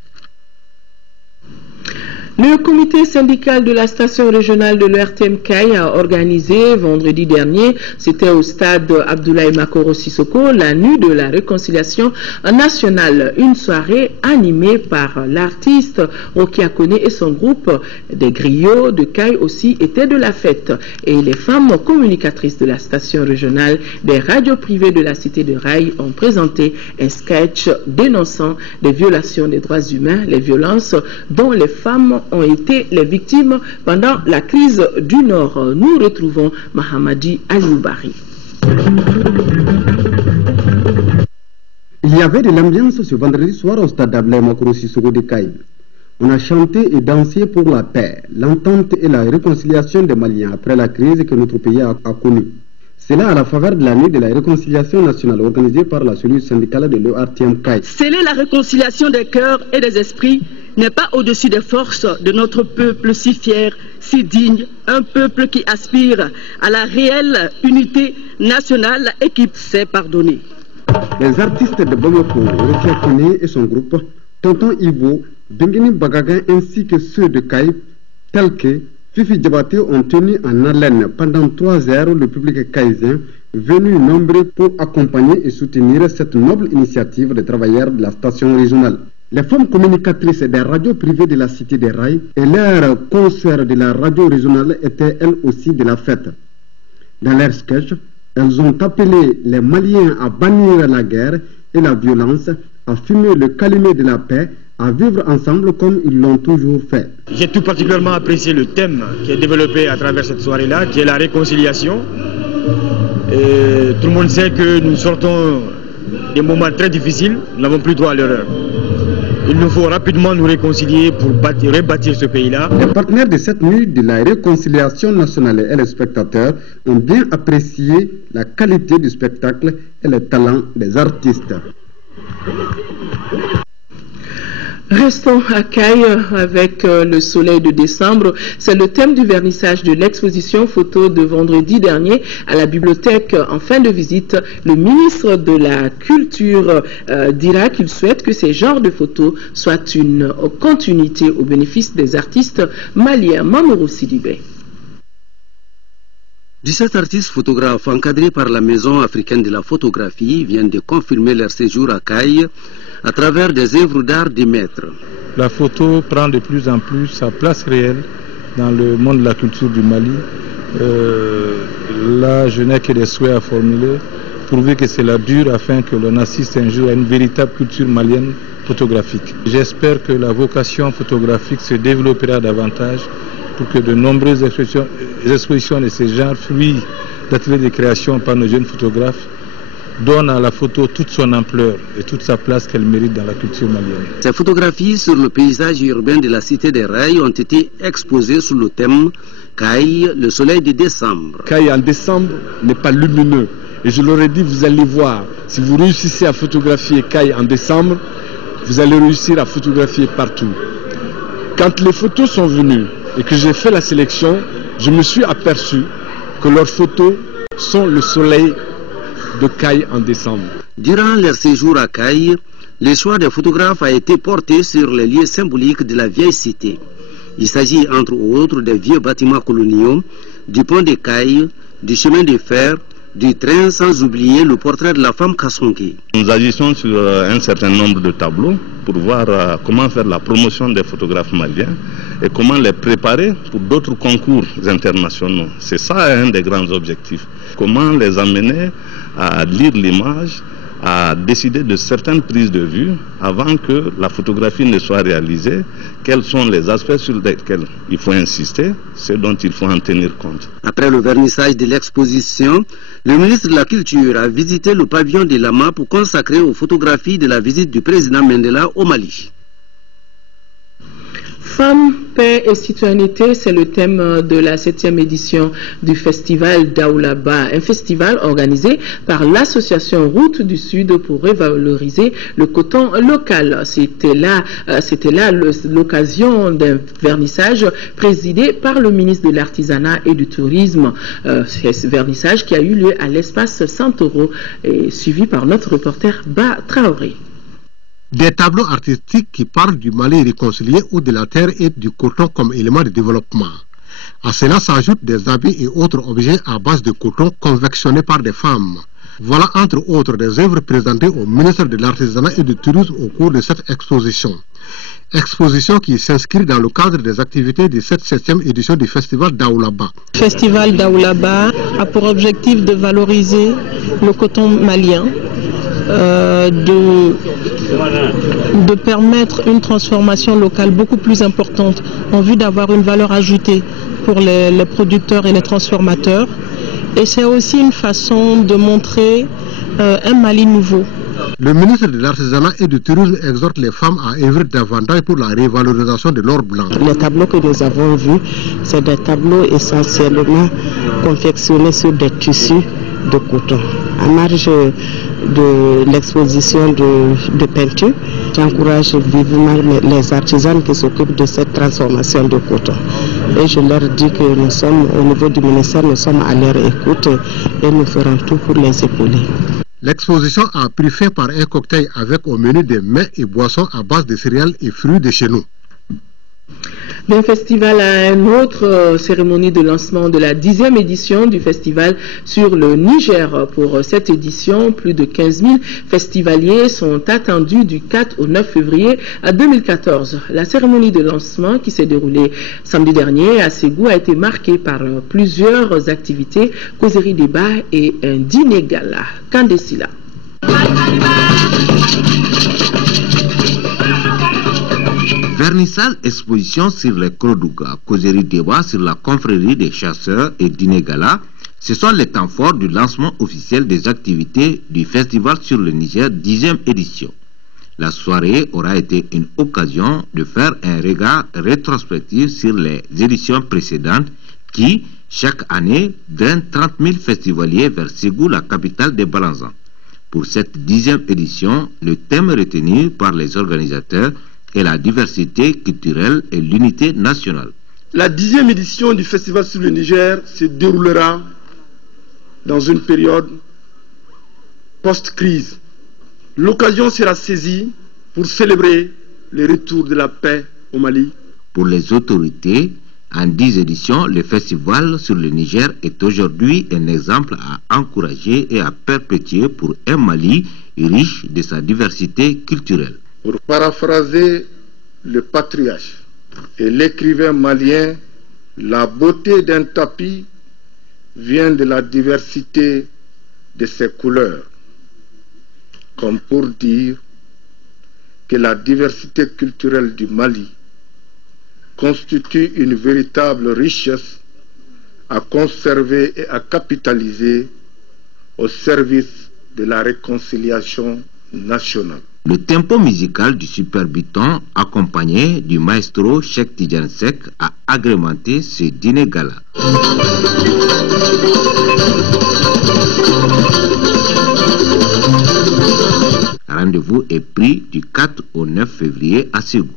Le comité syndical de la station régionale de l'ERTM Caille a organisé vendredi dernier, c'était au stade Abdoulaye Makoro Sissoko, la nuit de la réconciliation nationale. Une soirée animée par l'artiste Rokia Kone et son groupe. Des griots de Caille aussi étaient de la fête. Et les femmes communicatrices de la station régionale des radios privées de la cité de Rail ont présenté un sketch dénonçant des violations des droits humains, les violences dont les femmes ont été les victimes pendant la crise du Nord. Nous retrouvons Mahamadi Alioubari. Il y avait de l'ambiance ce vendredi soir au stade Abdoulaye Makoro Sissoko de Caille. On a chanté et dansé pour la paix, l'entente et la réconciliation des Maliens après la crise que notre pays a connue. Cela à la faveur de la nuit de la réconciliation nationale organisée par la cellule syndicale de l'ERTM Caille. Sceller la réconciliation des cœurs et des esprits n'est pas au-dessus des forces de notre peuple si fier, si digne, un peuple qui aspire à la réelle unité nationale et qui sait pardonner. Les artistes de Bamako, Rokia Kone et son groupe, Tonton Ivo, Dengeni Bagagan ainsi que ceux de Caille, tels que Fifi Diabaté ont tenu en haleine pendant 3 heures le public caïsien venu nombreux pour accompagner et soutenir cette noble initiative des travailleurs de la station régionale. Les femmes communicatrices des radios privées de la cité des Rails et leurs concerts de la radio régionale étaient elles aussi de la fête. Dans leur sketch, elles ont appelé les Maliens à bannir la guerre et la violence, à fumer le calumet de la paix, à vivre ensemble comme ils l'ont toujours fait. J'ai tout particulièrement apprécié le thème qui est développé à travers cette soirée-là, qui est la réconciliation. Et tout le monde sait que nous sortons des moments très difficiles, nous n'avons plus droit à l'erreur. Il nous faut rapidement nous réconcilier pour rebâtir ce pays-là. Les partenaires de cette nuit de la réconciliation nationale et les spectateurs ont bien apprécié la qualité du spectacle et le talent des artistes. Restons à Caille avec le soleil de décembre. C'est le thème du vernissage de l'exposition photo de vendredi dernier à la bibliothèque. En fin de visite, le ministre de la Culture dira qu'il souhaite que ces genres de photos soient une continuité au bénéfice des artistes maliens. Mamourou Sidibé. 17 artistes photographes encadrés par la Maison africaine de la photographie viennent de confirmer leur séjour à Caille à travers des œuvres d'art des maîtres. La photo prend de plus en plus sa place réelle dans le monde de la culture du Mali. Là, je n'ai que des souhaits à formuler, prouver que c'est la dure afin que l'on assiste un jour à une véritable culture malienne photographique. J'espère que la vocation photographique se développera davantage pour que de nombreuses expositions de ce genre, fruits d'ateliers de création par nos jeunes photographes, donne à la photo toute son ampleur et toute sa place qu'elle mérite dans la culture malienne. Ces photographies sur le paysage urbain de la cité des Rails ont été exposées sous le thème Caille, le soleil de décembre. Caille en décembre n'est pas lumineux. Et je leur ai dit, vous allez voir, si vous réussissez à photographier Caille en décembre, vous allez réussir à photographier partout. Quand les photos sont venues et que j'ai fait la sélection, je me suis aperçu que leurs photos sont le soleil de Caille en décembre. Durant leur séjour à Caille, le choix des photographes a été porté sur les lieux symboliques de la vieille cité. Il s'agit entre autres des vieux bâtiments coloniaux, du pont de Caille, du chemin de fer, du train, sans oublier le portrait de la femme Kassonké. Nous agissons sur un certain nombre de tableaux pour voir comment faire la promotion des photographes maliens et comment les préparer pour d'autres concours internationaux. C'est ça un des grands objectifs. Comment les amener à lire l'image, à décider de certaines prises de vue avant que la photographie ne soit réalisée, quels sont les aspects sur lesquels il faut insister, ce dont il faut en tenir compte. Après le vernissage de l'exposition, le ministre de la Culture a visité le pavillon de Lama pour consacrer aux photographies de la visite du président Mandela au Mali. Femmes, paix et citoyenneté, c'est le thème de la 7e édition du festival Daoulaba, un festival organisé par l'association Route du Sud pour revaloriser le coton local. C'était là l'occasion d'un vernissage présidé par le ministre de l'Artisanat et du Tourisme. Ce vernissage qui a eu lieu à l'espace Santoro et suivi par notre reporter Ba Traoré. Des tableaux artistiques qui parlent du Mali réconcilié ou de la terre et du coton comme élément de développement. À cela s'ajoutent des habits et autres objets à base de coton confectionnés par des femmes. Voilà entre autres des œuvres présentées au ministre de l'Artisanat et du Tourisme au cours de cette exposition. Exposition qui s'inscrit dans le cadre des activités de cette 7e édition du festival Daoulaba. Le festival Daoulaba a pour objectif de valoriser le coton malien, de permettre une transformation locale beaucoup plus importante en vue d'avoir une valeur ajoutée pour les producteurs et les transformateurs. Et c'est aussi une façon de montrer un Mali nouveau. Le ministre de l'Artisanat et du Tourisme exhorte les femmes à œuvrer davantage pour la révalorisation de l'or blanc. Les tableaux que nous avons vus, c'est des tableaux essentiellement confectionnés sur des tissus de coton. À marge de l'exposition de peinture, j'encourage vivement les artisans qui s'occupent de cette transformation de coton. Et je leur dis que nous sommes, au niveau du ministère, nous sommes à leur écoute et nous ferons tout pour les épauler. L'exposition a pris fin par un cocktail avec au menu des mets et boissons à base de céréales et fruits de chez nous. D'un festival à un autre, cérémonie de lancement de la 10e édition du festival sur le Niger. Pour cette édition, plus de 15 000 festivaliers sont attendus du 4 au 9 février 2014. La cérémonie de lancement qui s'est déroulée samedi dernier à Ségou a été marquée par plusieurs activités, causeries, débats et un dîner gala. Kandesila. Vernissage, exposition sur les Krodouga, causerie débat sur la confrérie des chasseurs et dîner gala, ce sont les temps forts du lancement officiel des activités du festival sur le Niger 10e édition. La soirée aura été une occasion de faire un regard rétrospectif sur les éditions précédentes qui, chaque année, drainent 30 000 festivaliers vers Ségou, la capitale des Balanzans. Pour cette 10e édition, le thème retenu par les organisateurs et la diversité culturelle et l'unité nationale. La 10e édition du Festival sur le Niger se déroulera dans une période post-crise. L'occasion sera saisie pour célébrer le retour de la paix au Mali. Pour les autorités, en 10 éditions, le Festival sur le Niger est aujourd'hui un exemple à encourager et à perpétuer pour un Mali riche de sa diversité culturelle. Pour paraphraser le patriarche et l'écrivain malien, la beauté d'un tapis vient de la diversité de ses couleurs, comme pour dire que la diversité culturelle du Mali constitue une véritable richesse à conserver et à capitaliser au service de la réconciliation nationale. Le tempo musical du Super Biton, accompagné du maestro Cheikh Tidiane Seck, a agrémenté ce dîner gala. Rendez-vous est pris du 4 au 9 février à Ségou.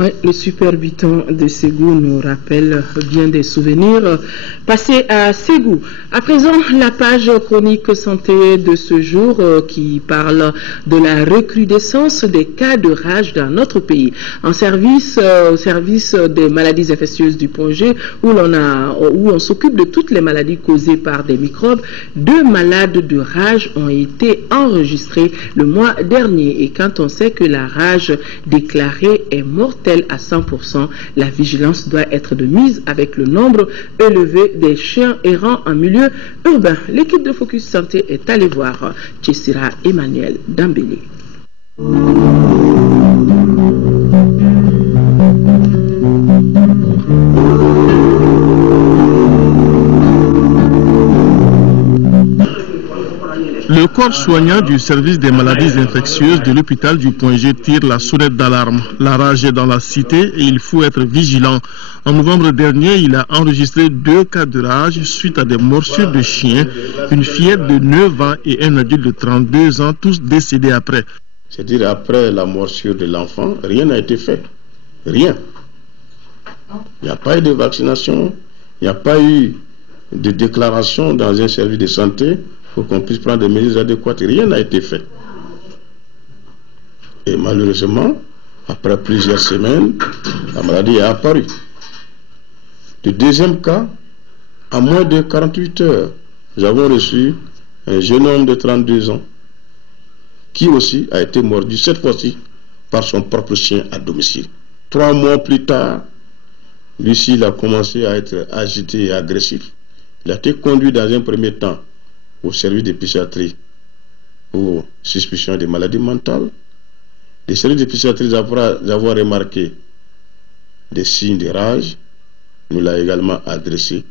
Ouais, le Super Biton de Ségou nous rappelle bien des souvenirs passés à Ségou. À présent, la page chronique santé de ce jour qui parle de la recrudescence des cas de rage dans notre pays. Au service des maladies infectieuses du Point G, où on s'occupe de toutes les maladies causées par des microbes, 2 malades de rage ont été enregistrés le mois dernier. Et quand on sait que la rage déclarée est mortelle à 100%, la vigilance doit être de mise avec le nombre élevé des chiens errants en milieu urbain. L'équipe de Focus Santé est allée voir Tchessira Emmanuel Dambélé. Le corps soignant du service des maladies infectieuses de l'hôpital du Point G tire la sonnette d'alarme. La rage est dans la cité et il faut être vigilant. En novembre dernier, il a enregistré 2 cas de rage suite à des morsures de chiens, une fillette de 9 ans et un adulte de 32 ans, tous décédés après. C'est-à-dire après la morsure de l'enfant, rien n'a été fait. Rien. Il n'y a pas eu de vaccination, il n'y a pas eu de déclaration dans un service de santé pour qu'on puisse prendre des mesures adéquates. Rien n'a été fait. Et malheureusement, après plusieurs semaines, la maladie est apparue. Le deuxième cas, en moins de 48 heures, nous avons reçu un jeune homme de 32 ans qui aussi a été mordu, cette fois-ci, par son propre chien à domicile. 3 mois plus tard, lui-ci, il a commencé à être agité et agressif. Il a été conduit dans un premier temps au service de psychiatrie pour suspicion de maladies mentales. Les services de psychiatrie, après avoir remarqué des signes de rage, nous l'a également adressé.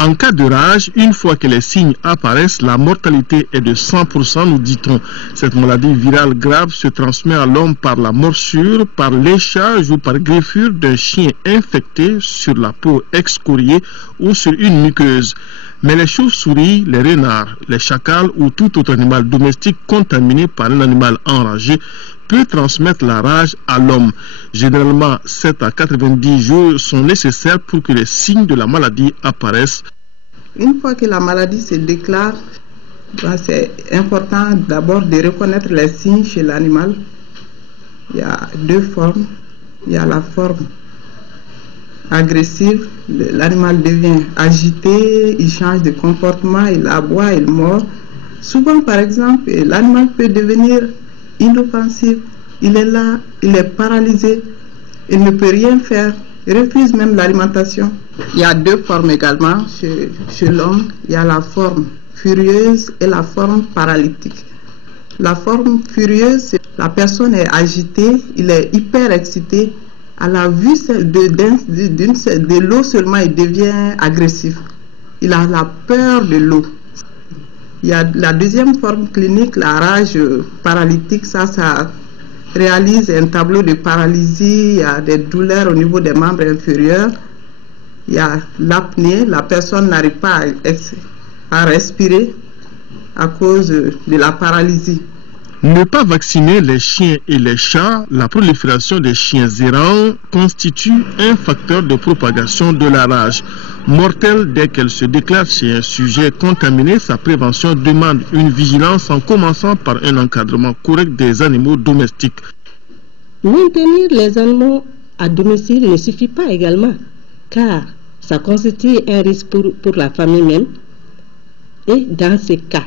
En cas de rage, une fois que les signes apparaissent, la mortalité est de 100%, nous dit-on. Cette maladie virale grave se transmet à l'homme par la morsure, par léchage ou par greffure d'un chien infecté sur la peau excoriée ou sur une muqueuse. Mais les chauves-souris, les renards, les chacals ou tout autre animal domestique contaminé par un animal enragé peut transmettre la rage à l'homme. Généralement, 7 à 90 jours sont nécessaires pour que les signes de la maladie apparaissent. Une fois que la maladie se déclare, c'est important d'abord de reconnaître les signes chez l'animal. Il y a 2 formes. Il y a la forme agressive, l'animal devient agité, il change de comportement, il aboie, il mord. Souvent, par exemple, l'animal peut devenir inoffensif, il est là, il est paralysé, il ne peut rien faire, il refuse même l'alimentation. Il y a 2 formes également chez l'homme, il y a la forme furieuse et la forme paralytique. La forme furieuse, la personne est agitée, il est hyper excité. À la vue de l'eau seulement, il devient agressif. Il a la peur de l'eau. Il y a la deuxième forme clinique, la rage paralytique. Ça réalise un tableau de paralysie. Il y a des douleurs au niveau des membres inférieurs. Il y a l'apnée. La personne n'arrive pas à respirer à cause de la paralysie. Ne pas vacciner les chiens et les chats, la prolifération des chiens errants constitue un facteur de propagation de la rage. Mortelle dès qu'elle se déclare chez un sujet contaminé, sa prévention demande une vigilance en commençant par un encadrement correct des animaux domestiques. Maintenir les animaux à domicile ne suffit pas également, car ça constitue un risque pour la famille même. Et dans ces cas,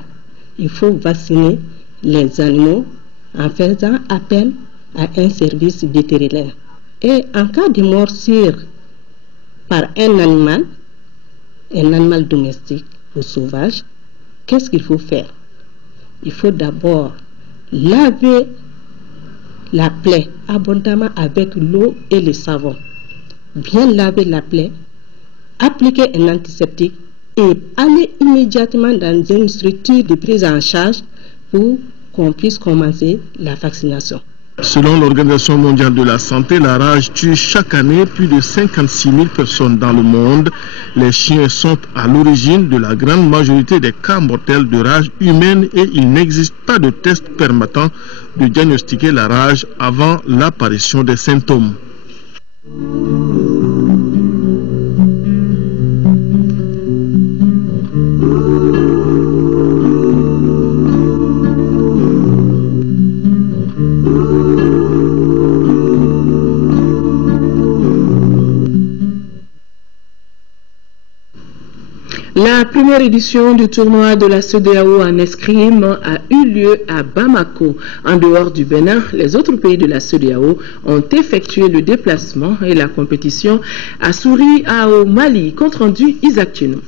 il faut vacciner les animaux en faisant appel à un service vétérinaire. Et en cas de morsure par un animal domestique ou sauvage, qu'est-ce qu'il faut faire? Il faut d'abord laver la plaie abondamment avec l'eau et le savon. Bien laver la plaie, appliquer un antiseptique et aller immédiatement dans une structure de prise en charge pour qu'on puisse commencer la vaccination. Selon l'Organisation mondiale de la santé, la rage tue chaque année plus de 56 000 personnes dans le monde. Les chiens sont à l'origine de la grande majorité des cas mortels de rage humaine et il n'existe pas de test permettant de diagnostiquer la rage avant l'apparition des symptômes. La première édition du tournoi de la CEDEAO en escrime a eu lieu à Bamako. En dehors du Bénin, les autres pays de la CEDEAO ont effectué le déplacement et la compétition a souri au Mali. Compte rendu Isaac Tino.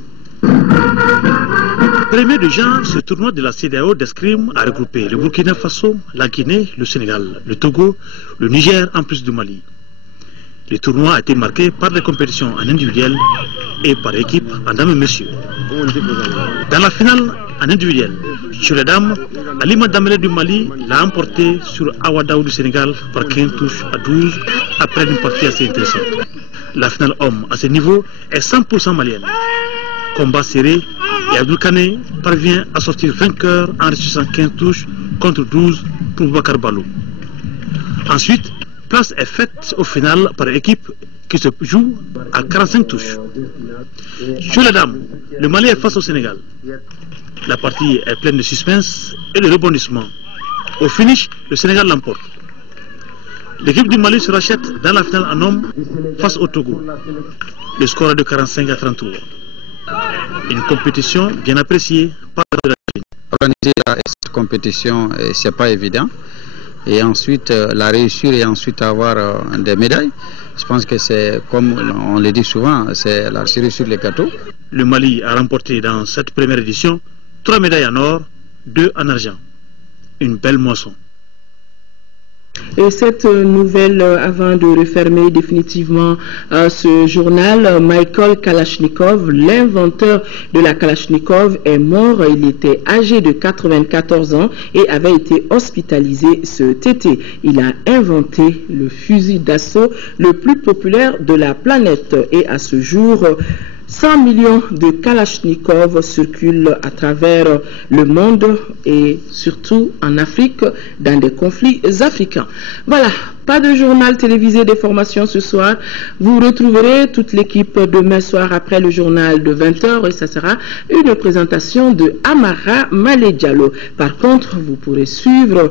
Premier de genre, ce tournoi de la CEDEAO d'escrime a regroupé le Burkina Faso, la Guinée, le Sénégal, le Togo, le Niger en plus du Mali. Le tournoi a été marqué par des compétitions en individuel et par équipe en dames et messieurs. Dans la finale en individuel, sur les dames, Alima Damele du Mali l'a emporté sur Awadaou du Sénégal par 15 touches à 12 après une partie assez intéressante. La finale homme à ce niveau est 100% malienne. Combat serré et Abdou Kane parvient à sortir vainqueur en réussissant 15 touches contre 12 pour Bakar Balou. Ensuite, place est faite au final par équipe qui se joue à 45 touches. Sur les dames, le Mali est face au Sénégal. La partie est pleine de suspense et de rebondissements. Au finish, le Sénégal l'emporte. L'équipe du Mali se rachète dans la finale en homme face au Togo. Le score est de 45 à 33. Une compétition bien appréciée par la Chine. Organiser cette compétition, c'est pas évident. Et ensuite la réussir et ensuite avoir des médailles. Je pense que c'est, comme on le dit souvent, c'est la cerise sur le gâteau. Le Mali a remporté dans cette première édition 3 médailles en or, 2 en argent. Une belle moisson. Et cette nouvelle, avant de refermer définitivement ce journal, Michael Kalachnikov, l'inventeur de la Kalachnikov, est mort. Il était âgé de 94 ans et avait été hospitalisé cet été. Il a inventé le fusil d'assaut le plus populaire de la planète. Et à ce jour, 100 millions de Kalachnikov circulent à travers le monde et surtout en Afrique, dans des conflits africains. Voilà, pas de journal télévisé d'information ce soir. Vous retrouverez toute l'équipe demain soir après le journal de 20h et ça sera une présentation de Amara Malé Diallo. Par contre, vous pourrez suivre